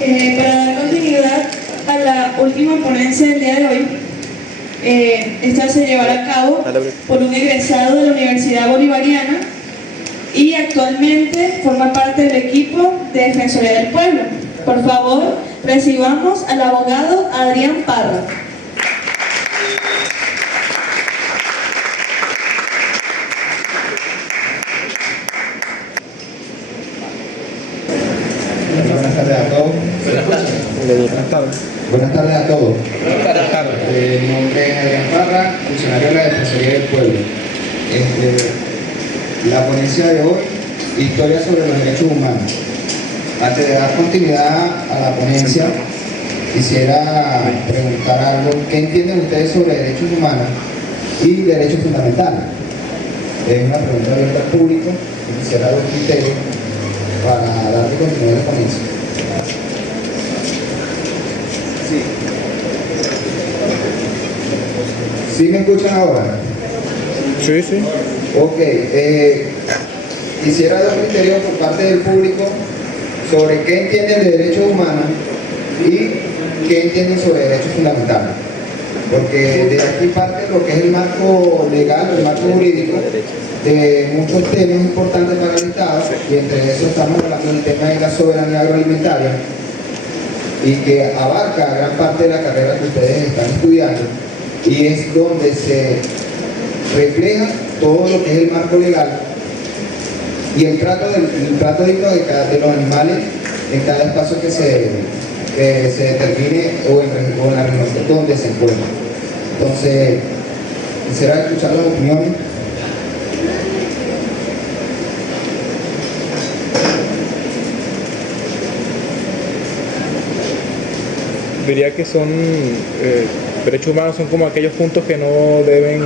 Para dar continuidad a la última ponencia del día de hoy, esta se llevará a cabo por un egresado de la Universidad Bolivariana y actualmente forma parte del equipo de Defensoría del Pueblo. Por favor, recibamos al abogado Adrián Parra. Buenas tardes a todos. Buenas tardes a todos. Mi nombre es Adrián Parra, funcionario de la Defensoría del Pueblo. La ponencia de hoy, historia sobre los derechos humanos. Antes de dar continuidad a la ponencia, quisiera preguntar algo. ¿Qué entienden ustedes sobre derechos humanos y derechos fundamentales? Es una pregunta abierta al público y quisiera los criterios para darle continuidad a la ponencia. ¿Sí me escuchan ahora? Sí, sí. Ok. Quisiera dar criterios por parte del público sobre qué entienden de derechos humanos y qué entienden sobre derechos fundamentales. Porque de aquí parte lo que es el marco legal, el marco jurídico de muchos temas importantes para el Estado, y entre eso estamos hablando del tema de la soberanía agroalimentaria, y que abarca gran parte de la carrera que ustedes están estudiando, y es donde se refleja todo lo que es el marco legal y el trato digno de los animales en cada espacio que se determine o en la región donde se encuentra. Entonces, quisiera escuchar las opiniones. Diría que son derechos humanos son como aquellos puntos que no deben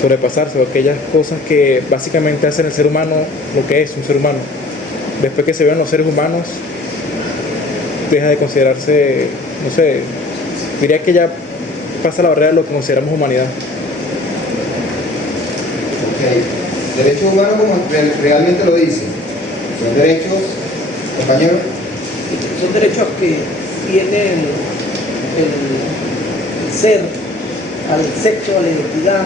sobrepasarse, o aquellas cosas que básicamente hacen el ser humano lo que es un ser humano. Después que se ven los seres humanos, deja de considerarse, no sé, diría que ya pasa la barrera de lo que consideramos humanidad. Okay. Derechos humanos como realmente lo dice. Son derechos, compañeros. Son derechos que tienen el ser, al sexo, a la identidad, a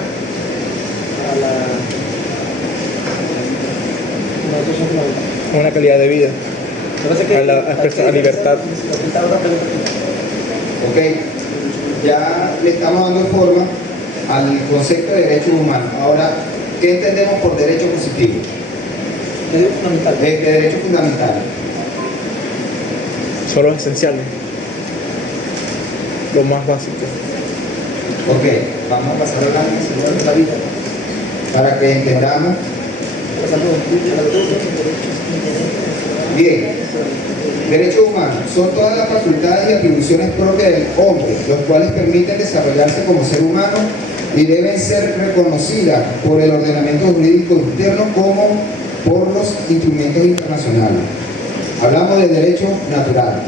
Una calidad de vida, a la libertad. Ok, ya le estamos dando forma al concepto de derechos humanos. Ahora, ¿qué entendemos por derecho positivo? Derecho fundamental. De derecho fundamental. Son los esenciales, lo más básico. Ok, vamos a pasar adelante, señor David, para que entendamos. Bien, derechos humanos son todas las facultades y atribuciones propias del hombre, los cuales permiten desarrollarse como ser humano y deben ser reconocidas por el ordenamiento jurídico interno como por los instrumentos internacionales. Hablamos de derechos naturales.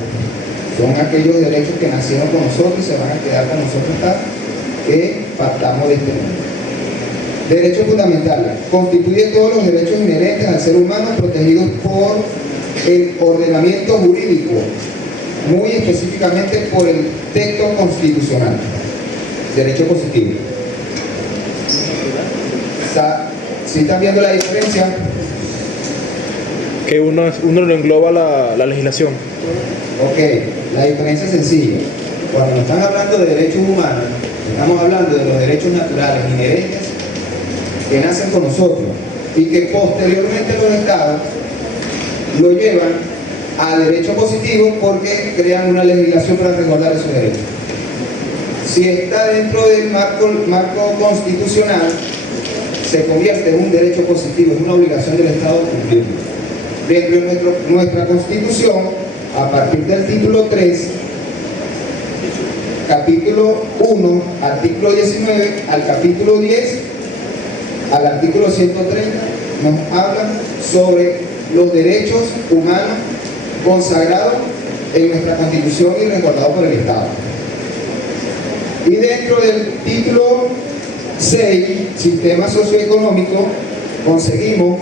Son aquellos derechos que nacieron con nosotros y se van a quedar con nosotros hasta que partamos de este mundo. Derechos fundamentales. Constituye todos los derechos inherentes al ser humano protegidos por el ordenamiento jurídico, muy específicamente por el texto constitucional. Derecho positivo. ¿Sí están viendo la diferencia? Que uno lo engloba la legislación. Ok, la diferencia es sencilla. Cuando nos están hablando de derechos humanos, estamos hablando de los derechos naturales inherentes que nacen con nosotros y que posteriormente los estados lo llevan a derecho positivo porque crean una legislación para resguardar esos derechos. Si está dentro del marco constitucional, se convierte en un derecho positivo, es una obligación del Estado cumplirlo. Dentro de nuestra Constitución, a partir del título 3, capítulo 1, artículo 19, al capítulo 10, al artículo 130, nos hablan sobre los derechos humanos consagrados en nuestra Constitución y resguardados por el Estado. Y dentro del título 6, sistema socioeconómico, conseguimos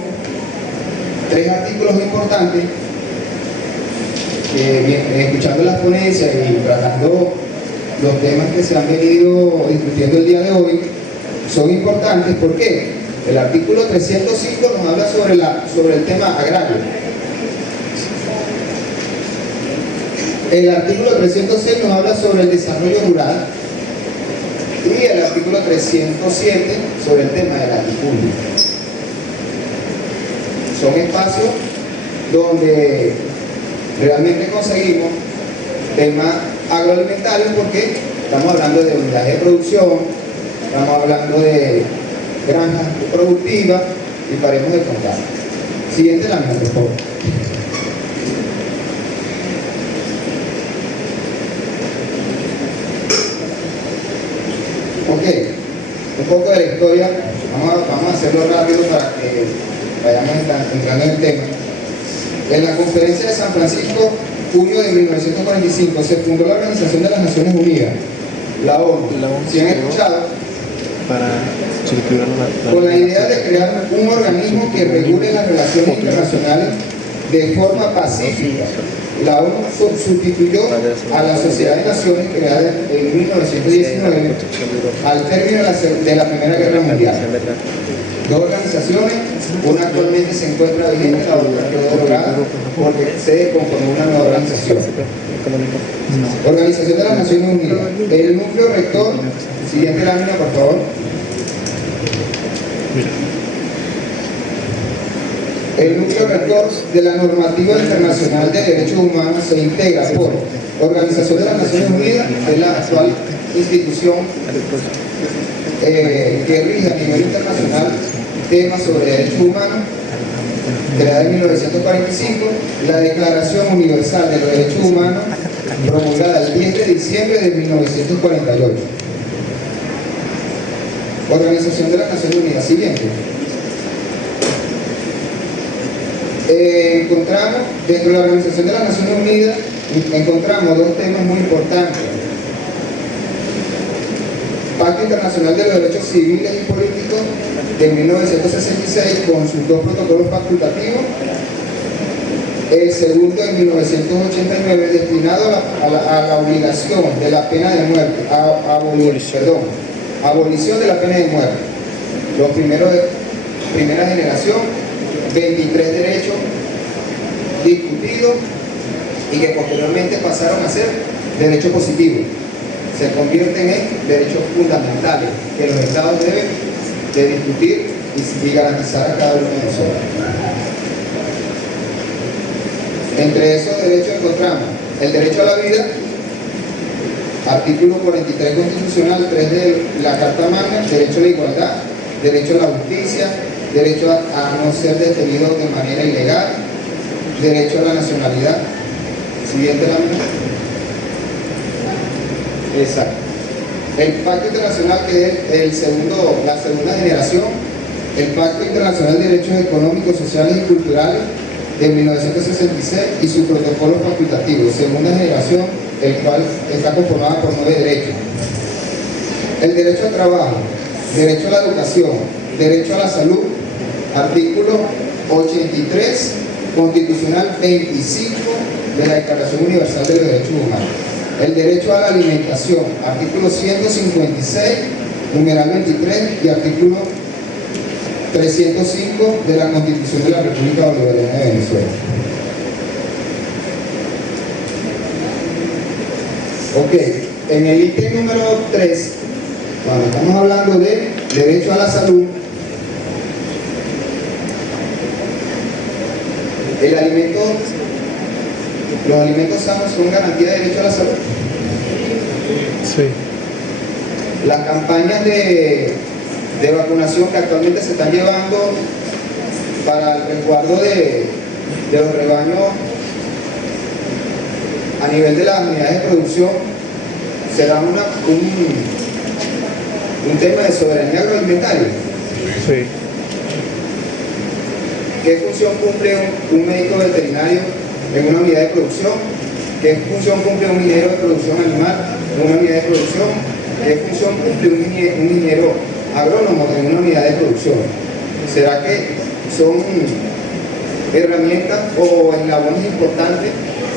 3 artículos importantes escuchando las ponencias y tratando los temas que se han venido discutiendo el día de hoy, son importantes. ¿Por qué? El artículo 305 nos habla sobre el tema agrario. El artículo 306 nos habla sobre el desarrollo rural y el artículo 307 sobre el tema de la latifundio. Son espacios donde realmente conseguimos temas agroalimentarios, porque estamos hablando de unidades de producción, estamos hablando de granjas productivas y paremos de contar. Siguiente lámina, por favor. Ok, un poco de la historia, vamos a hacerlo rápido para que vayamos entrando en el tema. En la Conferencia de San Francisco, junio de 1945, se fundó la Organización de las Naciones Unidas, la ONU. ¿Sí han escuchado? Con la idea de crear un organismo que regule las relaciones internacionales de forma pacífica. La ONU sustituyó a la Sociedad de Naciones creada en 1919 al término de la Primera Guerra Mundial. Dos organizaciones, una actualmente se encuentra vigente, la otra quedó derogada porque se conformó una nueva organización. Organización de las Naciones Unidas. El núcleo rector, siguiente lámina por favor. El núcleo rector de la normativa internacional de derechos humanos se integra por Organización de las Naciones Unidas, que es la actual institución que rige a nivel internacional temas sobre derechos humanos, creada en 1945, la Declaración Universal de los Derechos Humanos, promulgada el 10 de diciembre de 1948. Organización de las Naciones Unidas. Siguiente. Encontramos, dentro de la Organización de las Naciones Unidas, encontramos dos temas muy importantes. Pacto Internacional de los Derechos Civiles y Políticos de 1966 con sus dos protocolos facultativos. El segundo en 1989 destinado a la obligación de la pena de muerte, abolición de la pena de muerte. Los primeros de primera generación, 23 derechos discutidos y que posteriormente pasaron a ser derechos positivos. Se convierten en derechos fundamentales que los Estados deben de discutir y garantizar a cada uno de nosotros. Entre esos derechos encontramos el derecho a la vida, artículo 43 constitucional, 3 de la Carta Magna, derecho a la igualdad, derecho a la justicia, derecho a no ser detenido de manera ilegal, derecho a la nacionalidad. Siguiente lámina. Exacto. El Pacto Internacional, que es la segunda generación, el Pacto Internacional de Derechos Económicos, Sociales y Culturales de 1966 y su protocolo facultativo, segunda generación, el cual está conformada por 9 derechos. El derecho al trabajo, derecho a la educación, derecho a la salud, artículo 83, constitucional 25 de la Declaración Universal de los Derechos Humanos. El derecho a la alimentación, artículo 156, numeral 23 y artículo 305 de la Constitución de la República Bolivariana de Venezuela. Ok, en el ítem número 3, cuando estamos hablando de derecho a la salud, los alimentos sanos son garantía de derecho a la salud. Sí. Las campañas de vacunación que actualmente se están llevando para el resguardo de los rebaños a nivel de las unidades de producción será un tema de soberanía agroalimentaria. Sí. ¿Qué función cumple un médico veterinario en una unidad de producción? ¿Qué función cumple un ingeniero de producción animal en una unidad de producción? ¿Qué función cumple un ingeniero agrónomo en una unidad de producción? ¿Será que son herramientas o eslabones importantes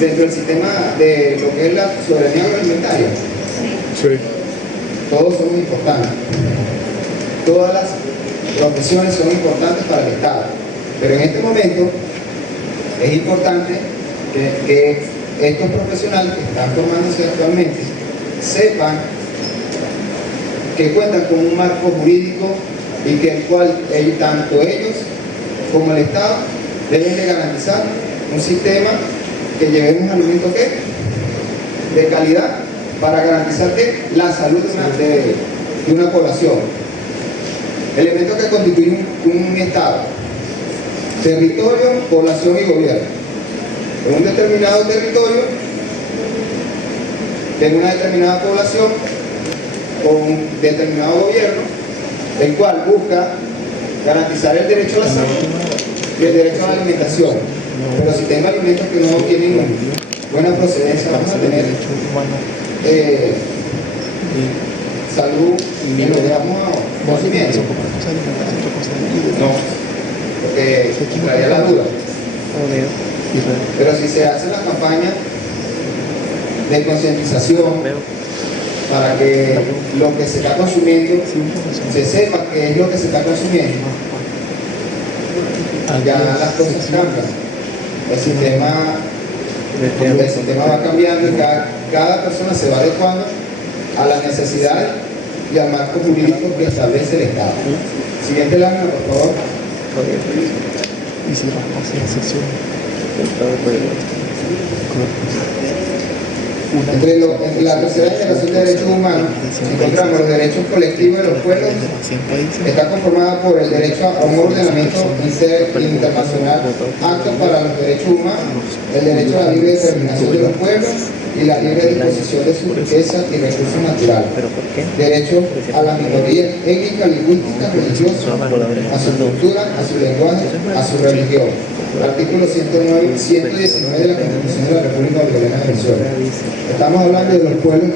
dentro del sistema de lo que es la soberanía agroalimentaria. Sí. Todos son importantes. Todas las profesiones son importantes para el Estado. Pero en este momento es importante que estos profesionales que están formándose actualmente sepan que cuentan con un marco jurídico y que el cual tanto ellos como el Estado deben de garantizar un sistema que llevemos alimentos de calidad para garantizar que la salud de una población. Elementos que constituyen un Estado: territorio, población y gobierno. En un determinado territorio, tengo una determinada población con un determinado gobierno, el cual busca garantizar el derecho a la salud y el derecho a la alimentación. Pero si tengo alimentos que no tienen buena procedencia, vamos a tener salud en lo que damos a conocimiento. No, porque traería la duda. Pero si se hace la campaña de concientización para que lo que se está consumiendo se sepa qué es lo que se está consumiendo, ya las cosas cambian. El sistema va cambiando y cada persona se va adecuando a las necesidades y al marco jurídico que establece el Estado. Siguiente lámina, por favor. Entre la tercera generación de derechos humanos encontramos los derechos colectivos de los pueblos. Está conformada por el derecho a un ordenamiento internacional apto para los derechos humanos, el derecho a la libre determinación de los pueblos y la libre disposición de sus riquezas y recursos naturales, derecho a las minorías étnicas, lingüísticas, religiosas, a su cultura, a su lenguaje, a su religión. Artículo 119 de la Constitución de la República Bolivariana de Venezuela. Estamos hablando de los pueblos,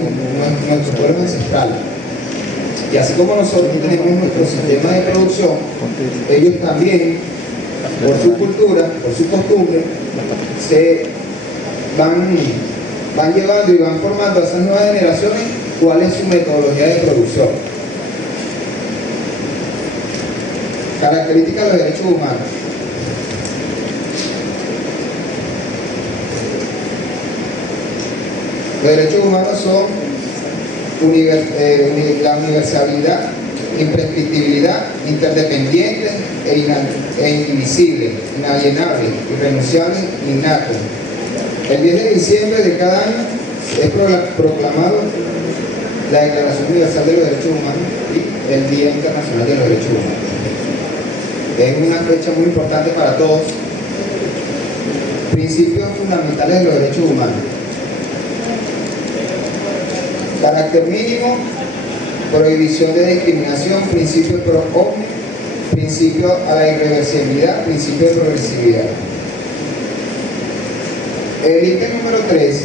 nuestros pueblos ancestrales. Y así como nosotros tenemos nuestro sistema de producción, ellos también, por su cultura, por su costumbre, se van llevando y van formando a esas nuevas generaciones cuál es su metodología de producción. Características de los derechos humanos. Los derechos humanos son la universalidad, imprescriptibilidad, interdependientes e indivisibles, inalienables, irrenunciables, innatos. El 10 de diciembre de cada año es proclamado la Declaración Universal de los Derechos Humanos y el Día Internacional de los Derechos Humanos. Es una fecha muy importante para todos. Principios fundamentales de los derechos humanos. Carácter mínimo, prohibición de discriminación, principio pro omnes, principio a la irreversibilidad, principio de progresividad. El ítem número 3,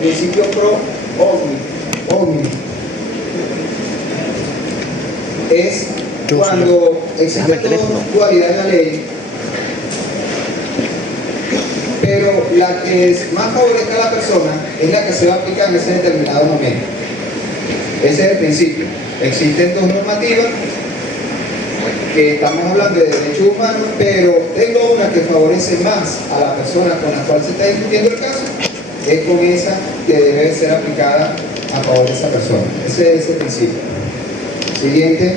principio pro omnes, es cuando existe toda dualidad en la ley, pero la que más favorezca a la persona es la que se va a aplicar en ese determinado momento. Ese es el principio. Existen dos normativas que estamos hablando de derechos humanos, pero tengo una que favorece más a la persona con la cual se está discutiendo el caso, es con esa que debe ser aplicada a favor de esa persona. Ese es el principio. Siguiente.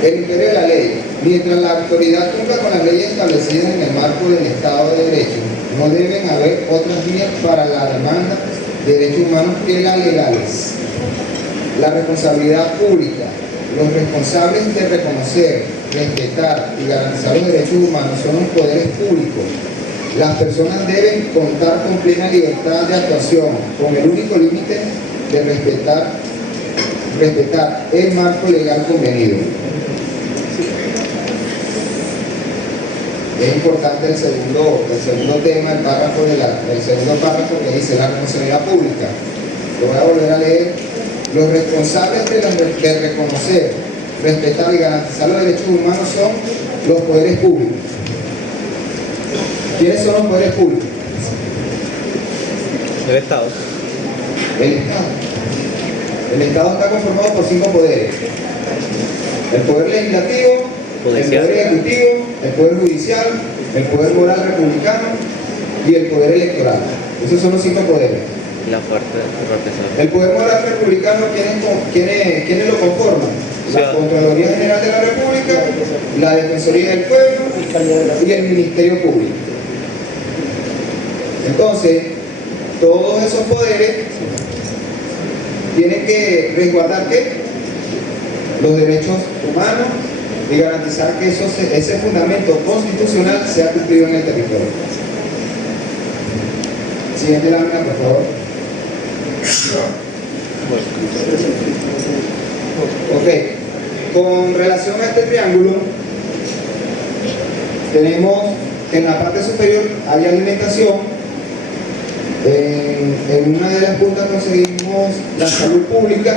El imperio de la ley. Mientras la autoridad cumpla con las leyes establecidas en el marco del Estado de Derecho, no deben haber otras vías para la demanda de derechos humanos que las legales. La responsabilidad pública. Los responsables de reconocer, respetar y garantizar los derechos humanos son los poderes públicos. Las personas deben contar con plena libertad de actuación, con el único límite de respetar el marco legal convenido. Es importante el segundo tema, el segundo párrafo que dice la responsabilidad pública. Lo voy a volver a leer. Los responsables de reconocer, respetar y garantizar los derechos humanos son los poderes públicos. ¿Quiénes son los poderes públicos? El Estado. El Estado. El Estado está conformado por 5 poderes. El poder legislativo, Judicial. el poder ejecutivo, el poder judicial, el poder moral republicano y el poder electoral. Esos son los 5 poderes. La fuerte represor. El poder moral republicano, ¿quiénes lo conforman? La Ciudad. Contraloría General de la República, la Defensoría del Pueblo y el Ministerio Público. Entonces, todos esos poderes tienen que resguardar ¿qué? Los derechos humanos y garantizar que ese fundamento constitucional sea cumplido en el territorio. Siguiente lámina, por favor. Ok, con relación a este triángulo, tenemos que en la parte superior hay alimentación. En una de las puntas conseguimos la salud pública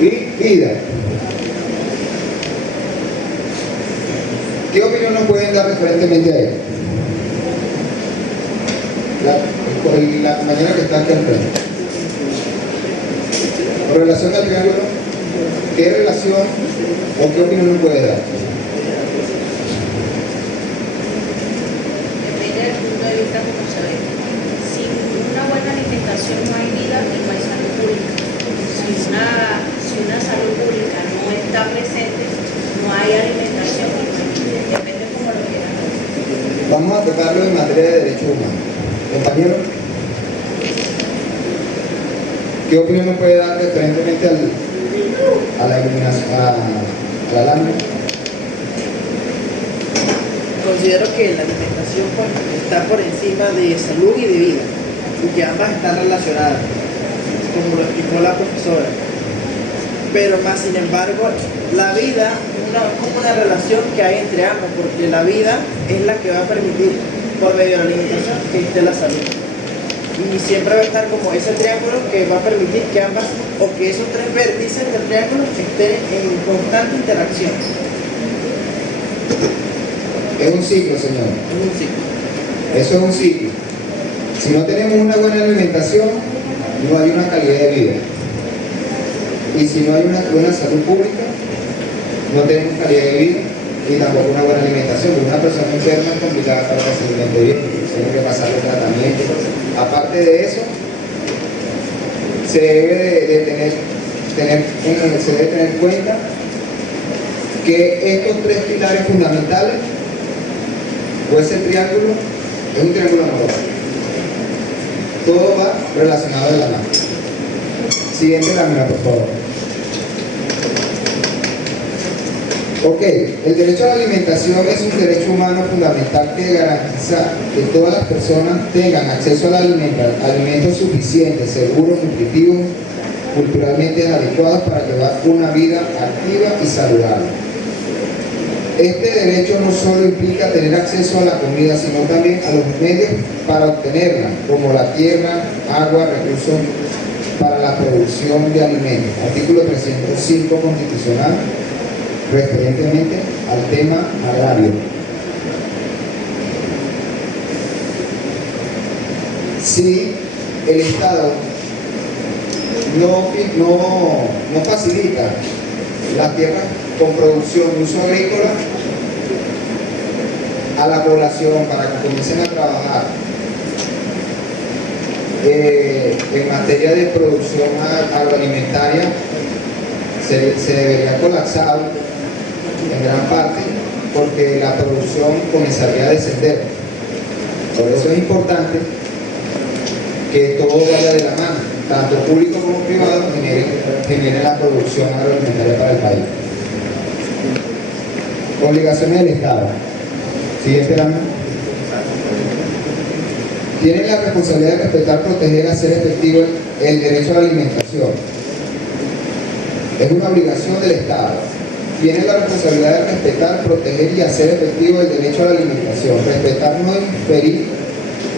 y vida. ¿Qué opinión nos pueden dar referentemente a ello? La compañera que está aquí al frente. Con relación al triángulo, ¿qué relación o qué opinión nos puede dar? Depende del punto de vista como se ve. Sin una buena alimentación no hay vida y no hay salud pública. Si una salud pública no está presente, no hay alimentación y no hay vida. Depende como lo quieran. Vamos a tocarlo en materia de derechos humanos. Compañero, ¿qué opinión nos puede dar referentemente a la eliminación, a la lámina? Considero que la alimentación pues, está por encima de salud y de vida, y que ambas están relacionadas, como lo explicó la profesora. Pero más sin embargo, la vida es como una relación que hay entre ambos, porque la vida es la que va a permitir, por medio de la alimentación, que esté la salud. Y siempre va a estar como ese triángulo que va a permitir que ambas, o que esos 3 vértices del triángulo estén en constante interacción. Es un ciclo, señor. Es un ciclo. Eso es un ciclo. Si no tenemos una buena alimentación, no hay una calidad de vida. Y si no hay una buena salud pública, no tenemos calidad de vida y tampoco una buena alimentación. Porque una persona enferma es complicada para que se alimente bien, tiene que pasarle tratamiento. Aparte de eso, se debe tener en cuenta que estos 3 pilares fundamentales, o ese triángulo, es un triángulo amoroso. Todo va relacionado de la mano. Siguiente lámina, por favor. Ok, el derecho a la alimentación es un derecho humano fundamental que garantiza que todas las personas tengan acceso a alimentos suficientes, seguros, nutritivos, culturalmente adecuados para llevar una vida activa y saludable. Este derecho no solo implica tener acceso a la comida, sino también a los medios para obtenerla, como la tierra, agua, recursos para la producción de alimentos. Artículo 305 constitucional, referentemente al tema agrario. Si el Estado no facilita las tierras con producción y uso agrícola a la población para que comiencen a trabajar en materia de producción agroalimentaria, se debería colapsar en gran parte porque la producción comenzaría a descender. Por eso es importante que todo vaya de la mano, tanto público como privado, genere la producción agroalimentaria para el país. Obligaciones del Estado. Siguiente lámina. Tienen la responsabilidad de respetar, proteger, hacer efectivo el derecho a la alimentación. Es una obligación del Estado. Tienen la responsabilidad de respetar, proteger y hacer efectivo el derecho a la alimentación. Respetar, no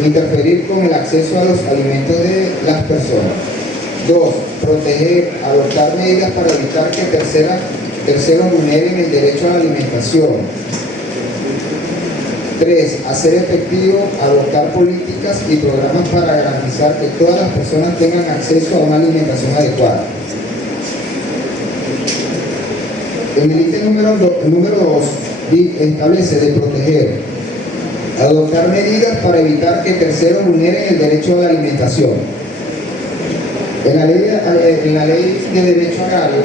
interferir con el acceso a los alimentos de las personas. 2. Proteger, adoptar medidas para evitar que terceras terceros, vulneren el derecho a la alimentación. 3. Hacer efectivo adoptar políticas y programas para garantizar que todas las personas tengan acceso a una alimentación adecuada. El ítem número 2 establece de proteger, adoptar medidas para evitar que terceros vulneren el derecho a la alimentación. En la ley de derecho agrario,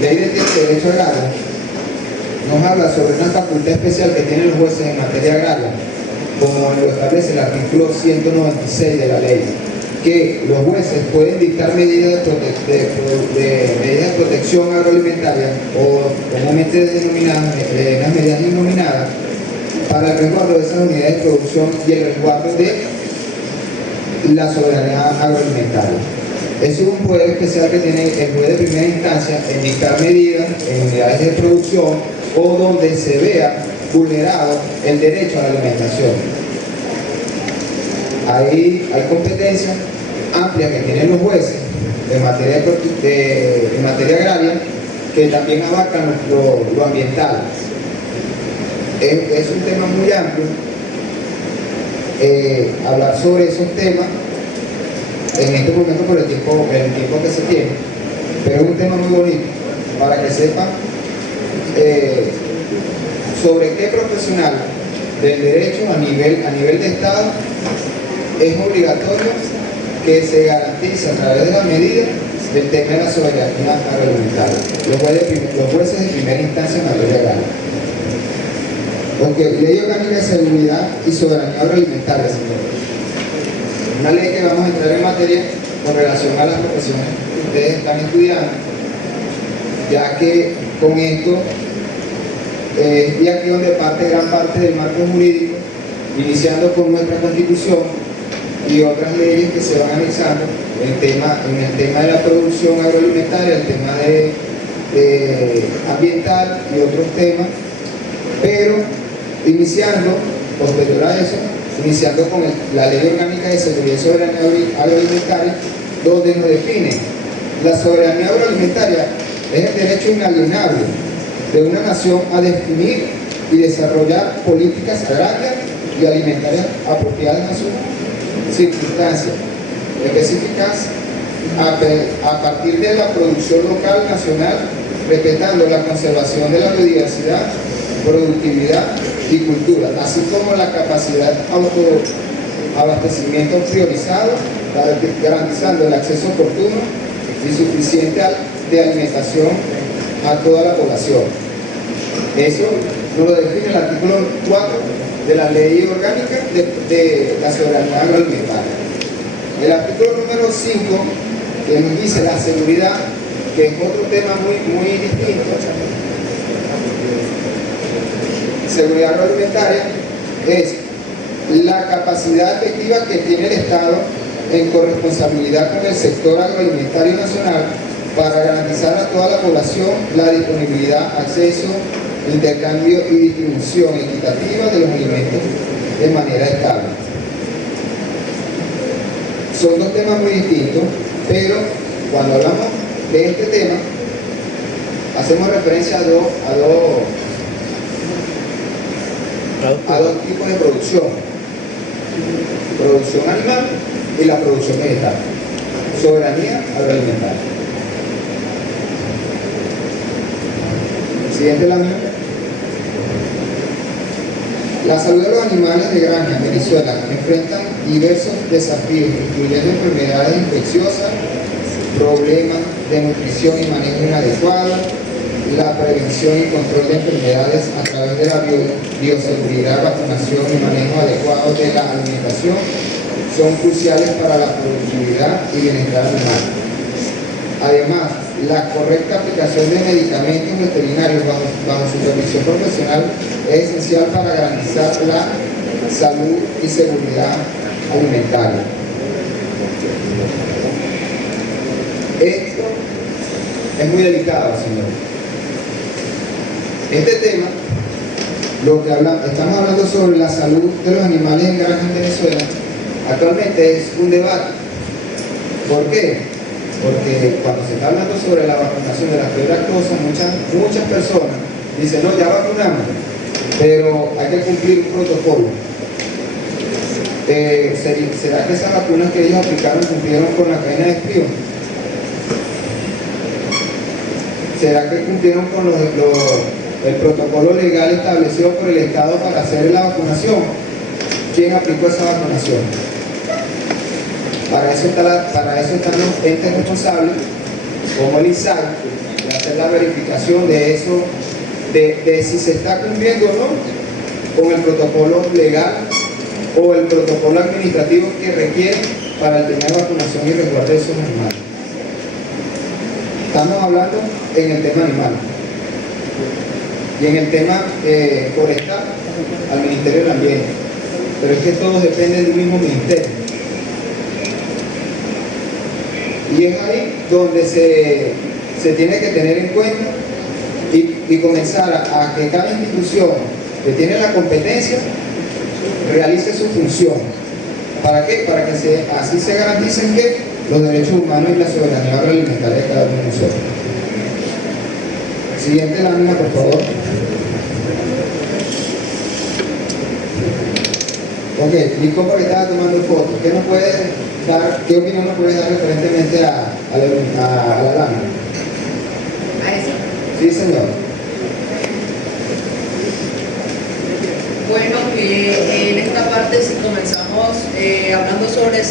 ley de derecho agrario, nos habla sobre una facultad especial que tienen los jueces en materia agraria, como lo establece el artículo 196 de la ley, que los jueces pueden dictar medidas medidas de protección agroalimentaria, o comúnmente denominadas las medidas denominadas, para el resguardo de esas unidades de producción y el resguardo de la soberanía agroalimentaria. Es un poder especial que tiene el juez de primera instancia en dictar medidas en unidades de producción o donde se vea vulnerado el derecho a la alimentación. Ahí hay competencias amplias que tienen los jueces en materia agraria, que también abarcan lo ambiental. Es un tema muy amplio hablar sobre esos temas en este momento por el tiempo que se tiene, pero es un tema muy bonito para que sepan sobre qué profesional del derecho a nivel de Estado es obligatorio que se garantice a través de la medida el tema de la soberanía agroalimentaria. Los jueces de primera instancia en materia agraria. Ok, Ley Orgánica de Seguridad y Soberanía Agroalimentaria, señores. Una ley que vamos a entrar en materia con relación a las profesiones que ustedes están estudiando, ya que con esto es de aquí donde parte gran parte del marco jurídico, iniciando con nuestra Constitución y otras leyes que se van anexando en el tema de la producción agroalimentaria, el tema de ambiental y otros temas, pero posterior a eso, iniciando con la Ley Orgánica de Seguridad y Soberanía Agroalimentaria, donde nos define la soberanía agroalimentaria es el derecho inalienable de una nación a definir y desarrollar políticas agrarias y alimentarias apropiadas a sus circunstancias específicas a partir de la producción local nacional, respetando la conservación de la biodiversidad, productividad y cultura, así como la capacidad de autoabastecimiento priorizado, garantizando el acceso oportuno y suficiente de alimentación a toda la población. Eso nos lo define el artículo 4 de la Ley Orgánica de la Soberanía Agroalimentaria. El artículo número 5, que nos dice la seguridad, que es otro tema muy distinto. Seguridad agroalimentaria es la capacidad efectiva que tiene el Estado en corresponsabilidad con el sector agroalimentario nacional para garantizar a toda la población la disponibilidad, acceso, intercambio y distribución equitativa de los alimentos de manera estable. Son dos temas muy distintos, pero cuando hablamos de este tema, hacemos referencia a dos tipos de producción: producción animal y la producción vegetal. Soberanía agroalimentaria. Siguiente lámina. La salud de los animales de granja en Venezuela enfrentan diversos desafíos, incluyendo enfermedades infecciosas, problemas de nutrición y manejo inadecuado, la prevención y control de enfermedades a través de la bioseguridad, vacunación y manejo adecuado de la alimentación son cruciales para la productividad y bienestar animal. Además, la correcta aplicación de medicamentos veterinarios bajo supervisión profesional es esencial para garantizar la salud y seguridad alimentaria. Esto es muy delicado, señor. Este tema, estamos hablando sobre la salud de los animales en granja en Venezuela, actualmente es un debate. ¿Por qué? porque cuando se está hablando sobre la vacunación de la fiebre aftosa, muchas personas dicen, no, ya vacunamos, pero hay que cumplir un protocolo. ¿Será que esas vacunas que ellos aplicaron cumplieron con la cadena de frío? ¿Será que cumplieron con el protocolo legal establecido por el Estado para hacer la vacunación? ¿Quién aplicó esa vacunación? Para eso están los entes responsables, como el INSAI, de hacer la verificación de eso, de si se está cumpliendo o no con el protocolo legal o el protocolo administrativo que requiere para el tema de vacunación y resguardo de esos animales. Estamos hablando en el tema animal. Y en el tema forestal, al Ministerio del Ambiente. Pero es que todo depende del mismo ministerio. Y es ahí donde se tiene que tener en cuenta y comenzar a que cada institución que tiene la competencia realice su función. ¿Para qué? Para que así se garanticen que los derechos humanos y la soberanía agroalimentaria de cada uno de nosotros. Siguiente lámina, por favor. Ok, mi compa que estaba tomando fotos, ¿qué opinión nos puede dar referentemente a la lámina? ¿A eso? Sí, señor. Bueno, en esta parte si comenzamos hablando sobre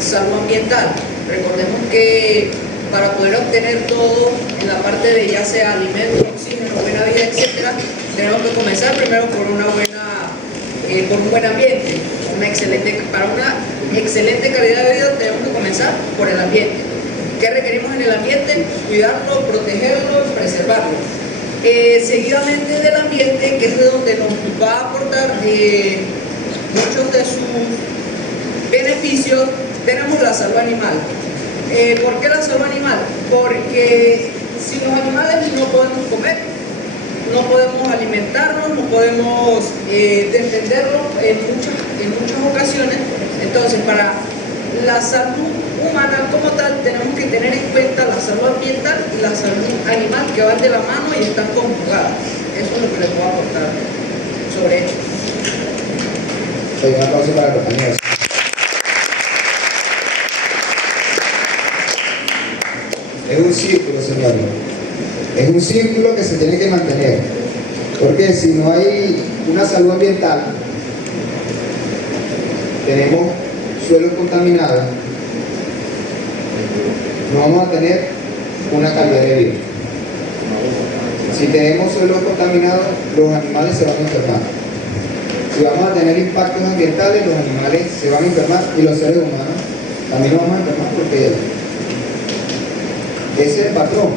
salud ambiental, recordemos que para poder obtener todo en la parte de ya sea alimentos, oxígeno, buena vida, etcétera, tenemos que comenzar primero por un buen ambiente, para una excelente calidad de vida tenemos que comenzar por el ambiente. ¿Qué requerimos en el ambiente? Cuidarlo, protegerlo, preservarlo. Seguidamente del ambiente, que es de donde nos va a aportar muchos de sus beneficios, tenemos la salud animal. ¿Por qué la salud animal? Porque sin los animales no podemos comer, no podemos alimentarnos, no podemos defenderlos en muchas ocasiones. Entonces, para la salud humana como tal, tenemos que tener en cuenta la salud ambiental y la salud animal, que van de la mano y están conjugadas. Eso es lo que les puedo aportar sobre esto. Un aplauso para la compañía. Es un círculo, señores. Es un círculo que se tiene que mantener. Porque si no hay una salud ambiental, tenemos suelos contaminados, no vamos a tener una calidad de vida. Si tenemos suelos contaminados, los animales se van a enfermar. Si vamos a tener impactos ambientales, los animales se van a enfermar y los seres humanos también nos vamos a enfermar porque ese es el patrón.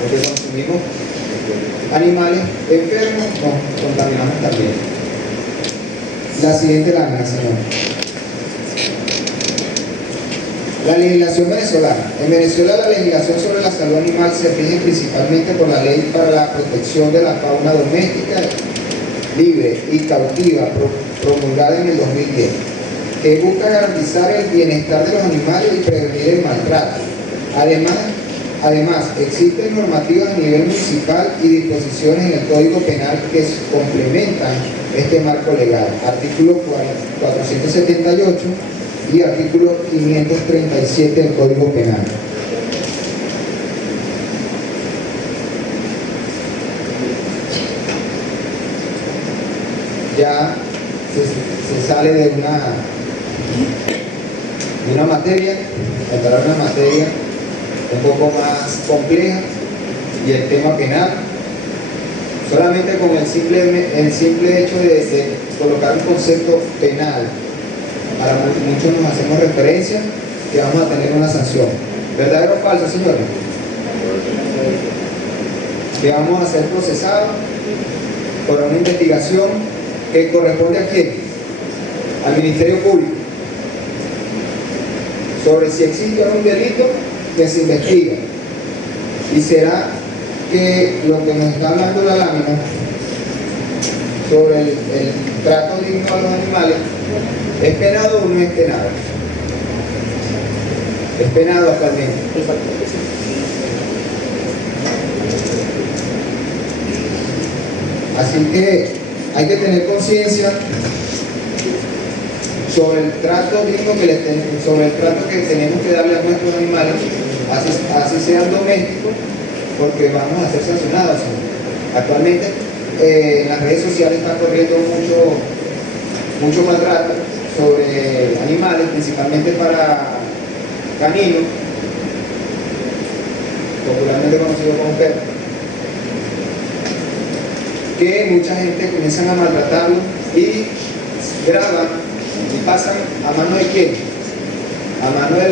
Porque consumimos animales enfermos, nos contaminamos también. La siguiente lámina, señor. La legislación venezolana. En Venezuela la legislación sobre la salud animal se rige principalmente por la Ley para la Protección de la Fauna Doméstica, Libre y Cautiva, promulgada en el 2010, que busca garantizar el bienestar de los animales y prevenir el maltrato. Además, existen normativas a nivel municipal y disposiciones en el Código Penal que complementan este marco legal. Artículo 478 y artículo 537 del Código Penal. Ya se sale de una materia, entrar a una materia un poco más compleja, y el tema penal, solamente con el simple hecho de colocar un concepto penal, para muchos nos hacemos referencia que vamos a tener una sanción. ¿Verdadero o falso, señores? Que vamos a ser procesados por una investigación que corresponde ¿a quién? Al Ministerio Público, sobre si existe o no un delito que se investiga. Y será que lo que nos está hablando la lámina sobre el trato digno a los animales, ¿es penado o no es penado? es penado actualmente. Así que hay que tener conciencia sobre el trato digno sobre el trato que tenemos que darle a nuestros animales, así sean domésticos, porque vamos a ser sancionados. Actualmente en las redes sociales está corriendo mucho maltrato sobre animales, principalmente para caninos, popularmente conocido como perros, que mucha gente comienzan a maltratarlos y graban y pasan a mano de quién, a mano de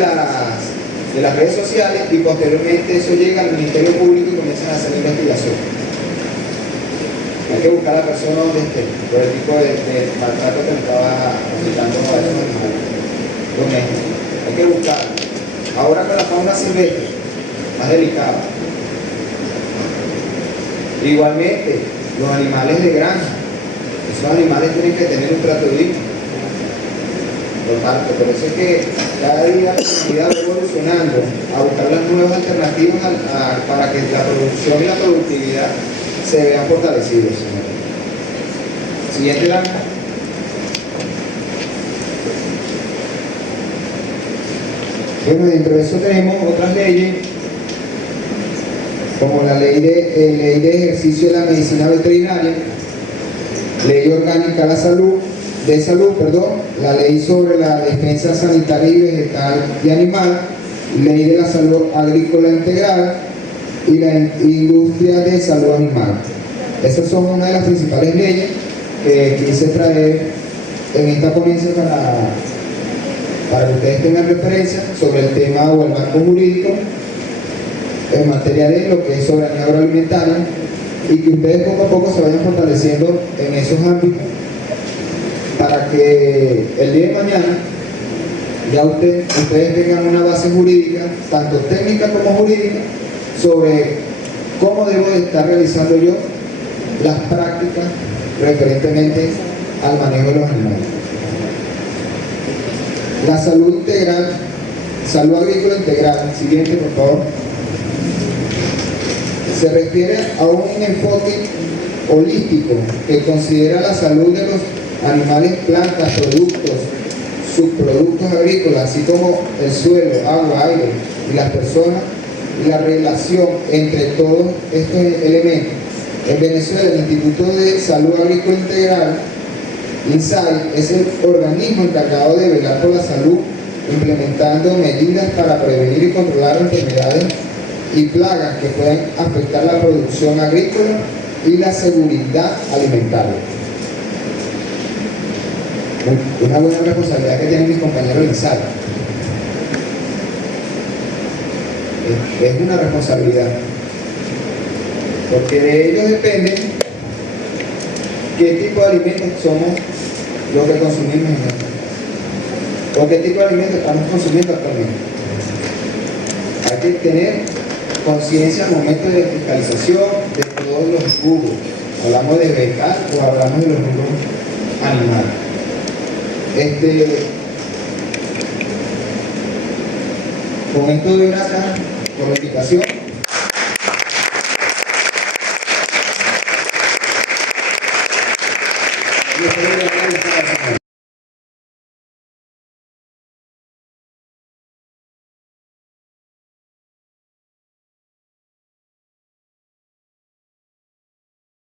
las redes sociales, y posteriormente eso llega al Ministerio Público y comienzan a hacer investigación. Hay que buscar a la persona donde esté, por el tipo de maltrato que le estaba aplicando a esos animales domésticos. Hay que buscarlo. Ahora con la fauna silvestre, más delicada. Igualmente, los animales de granja, esos animales tienen que tener un trato digno. Por eso es que cada día la comunidad va evolucionando a buscar las nuevas alternativas para que la producción y la productividad se vean fortalecidos. Siguiente lámina. Bueno, dentro de eso tenemos otras leyes, como la ley de ejercicio de la medicina veterinaria, ley orgánica de salud, la ley sobre la defensa sanitaria y vegetal y animal, ley de la salud agrícola integral y la industria de salud animal. Esas son una de las principales leyes que quise traer en esta ponencia para que ustedes tengan referencia sobre el tema o el marco jurídico en materia de lo que es soberanía agroalimentaria, y que ustedes poco a poco se vayan fortaleciendo en esos ámbitos para que el día de mañana ya ustedes tengan una base jurídica, tanto técnica como jurídica, sobre cómo debo de estar realizando yo las prácticas referentemente al manejo de los animales. La salud integral, salud agrícola integral, siguiente por favor, se refiere a un enfoque holístico que considera la salud de los animales, plantas, productos, subproductos agrícolas, así como el suelo, agua, aire y las personas, y la relación entre todos estos elementos. En Venezuela, el Instituto de Salud Agrícola Integral, INSAI, es el organismo encargado de velar por la salud, implementando medidas para prevenir y controlar enfermedades y plagas que puedan afectar la producción agrícola y la seguridad alimentaria. Una buena responsabilidad que tienen mis compañeros de INSAI. Es una responsabilidad, porque de ellos depende qué tipo de alimentos somos los que consumimos en esto, o qué tipo de alimentos estamos consumiendo actualmente. Hay que tener conciencia al momento de fiscalización de todos los rubros. Hablamos de vegetal o hablamos de los rubros animales. Con esto doy gracias por la invitación. Y espero que les haya gustado.